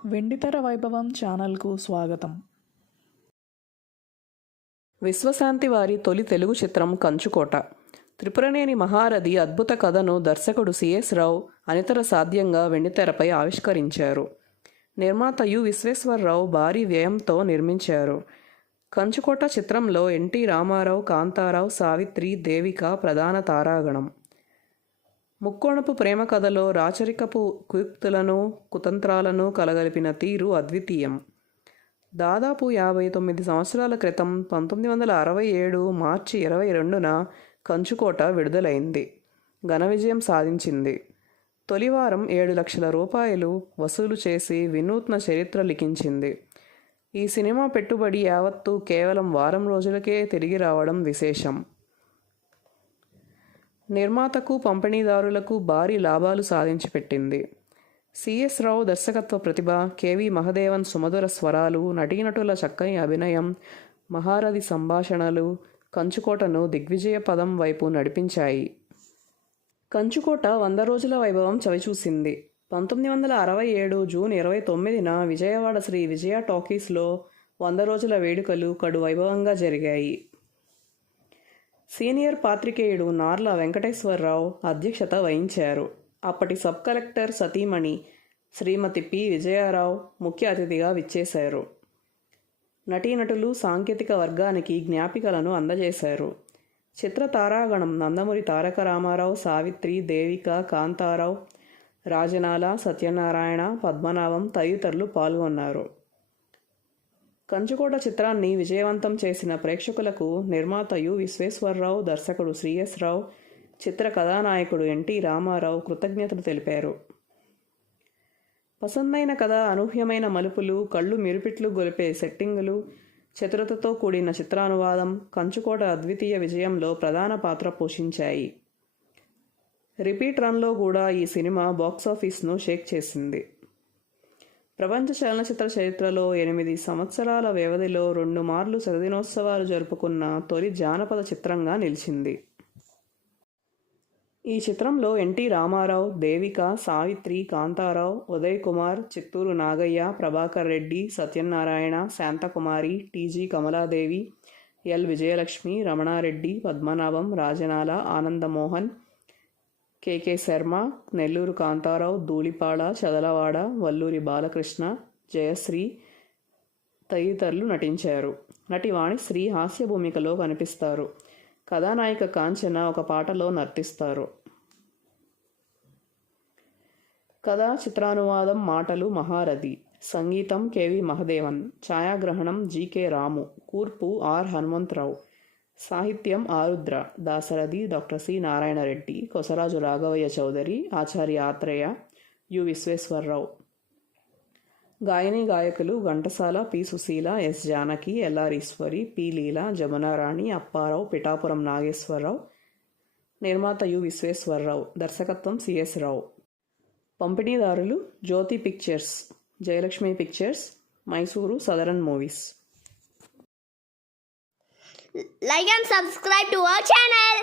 వెండితెర వైభవం ఛానల్కు స్వాగతం. విశ్వశాంతి వారి తొలి తెలుగు చిత్రం కంచుకోట. త్రిపురనేని మహారథి అద్భుత కథను దర్శకుడు సిఎస్ రావు అనితర సాధ్యంగా వెండితెరపై ఆవిష్కరించారు. నిర్మాత యు విశ్వేశ్వరరావు భారీ వ్యయంతో నిర్మించారు. కంచుకోట చిత్రంలో ఎన్టీ రామారావు, కాంతారావు, సావిత్రి, దేవిక ప్రధాన తారాగణం. ముక్కోణపు ప్రేమ కథలో రాచరికపు కుయుక్తులను, కుతంత్రాలను కలగలిపిన తీరు అద్వితీయం. దాదాపు 59 సంవత్సరాల క్రితం 1967 మార్చి 22న కంచుకోట విడుదలైంది. ఘన విజయం సాధించింది. తొలివారం 7 లక్షల రూపాయలు వసూలు చేసి వినూత్న చరిత్ర లిఖించింది. ఈ సినిమా పెట్టుబడి యావత్తు కేవలం వారం రోజులకే తిరిగి రావడం విశేషం. నిర్మాతకు, పంపిణీదారులకు భారీ లాభాలు సాధించిపెట్టింది. సిఎస్ రావు దర్శకత్వ ప్రతిభ, కెవి మహదేవన్ సుమధుర స్వరాలు, నటీనటుల చక్కని అభినయం, మహారథి సంభాషణలు కంచుకోటను దిగ్విజయ పదం వైపు నడిపించాయి. కంచుకోట 100 రోజుల వైభవం చవిచూసింది. 1967 జూన్ 29న విజయవాడ శ్రీ విజయ టాకీస్లో 100 రోజుల వేడుకలు కడు వైభవంగా జరిగాయి. సీనియర్ పాత్రికేయుడు నార్ల వెంకటేశ్వరరావు అధ్యక్షత వహించారు. అప్పటి సబ్ కలెక్టర్ సతీమణి శ్రీమతి పి. విజయారావు ముఖ్య అతిథిగా విచ్చేశారు. నటీనటులు, సాంకేతిక వర్గానికి జ్ఞాపికలను అందజేశారు. చిత్ర తారాగణం నందమూరి తారక రామారావు, సావిత్రి, దేవిక, కాంతారావు, రాజనాల, సత్యనారాయణ, పద్మనాభం తదితరులు పాల్గొన్నారు. కంచుకోట చిత్రాన్ని విజయవంతం చేసిన ప్రేక్షకులకు నిర్మాత యు విశ్వేశ్వరరావు, దర్శకుడు సిఎస్ రావు, చిత్ర కథానాయకుడు ఎన్టీ రామారావు కృతజ్ఞతలు తెలిపారు. పసందైన కథ, అనూహ్యమైన మలుపులు, కళ్ళు మిరుపిట్లు గొలిపే సెట్టింగులు, చతురతతో కూడిన చిత్రానువాదం కంచుకోట అద్వితీయ విజయంలో ప్రధాన పాత్ర పోషించాయి. రిపీట్ రన్లో కూడా ఈ సినిమా బాక్సాఫీస్ను షేక్ చేసింది. ప్రపంచ చలనచిత్ర చరిత్రలో 8 సంవత్సరాల వ్యవధిలో 2 మార్లు శతదినోత్సవాలు జరుపుకున్న తొలి జానపద చిత్రంగా నిలిచింది. ఈ చిత్రంలో ఎన్టీ రామారావు, దేవిక, సావిత్రి, కాంతారావు, ఉదయ్ కుమార్, చిత్తూరు నాగయ్య, ప్రభాకర్ రెడ్డి, సత్యనారాయణ, శాంతకుమారి, టీజీ కమలాదేవి, ఎల్ విజయలక్ష్మి, రమణారెడ్డి, పద్మనాభం, రాజనాల, ఆనందమోహన్, కె శర్మ, నెల్లూరు కాంతారావు, ధూళిపాడ, చదలవాడ, వల్లూరి బాలకృష్ణ, జయశ్రీ తదితరులు నటించారు. నటి వాణిశ్రీ హాస్య భూమికలో కనిపిస్తారు. కథానాయిక కాంచన ఒక పాటలో నర్తిస్తారు. కథ, చిత్రానువాదం, మాటలు మహారథి, సంగీతం కెవి మహదేవన్, ఛాయాగ్రహణం జికె రాము, కూర్పు ఆర్ హనుమంతరావు, సాహిత్యం Arudra, Dasarathi doctor C Narayanareddy, Kosaraju Raghavaiah Chowdary, Acharya Athreya, U Visweswararao. గాయని గాయకులు Ghantasala, P Susheela, S Janaki, L R Eswari, P Leela, Jamunarani, Apparao, Pithapuram Nageswararao. నిర్మాత యు విశ్వేశ్వరరావు, దర్శకత్వం సిఎస్ రావు. పంపిణీదారులు Jyothi pictures, Jayalakshmi pictures, Mysore southern movies. Like and subscribe to our channel.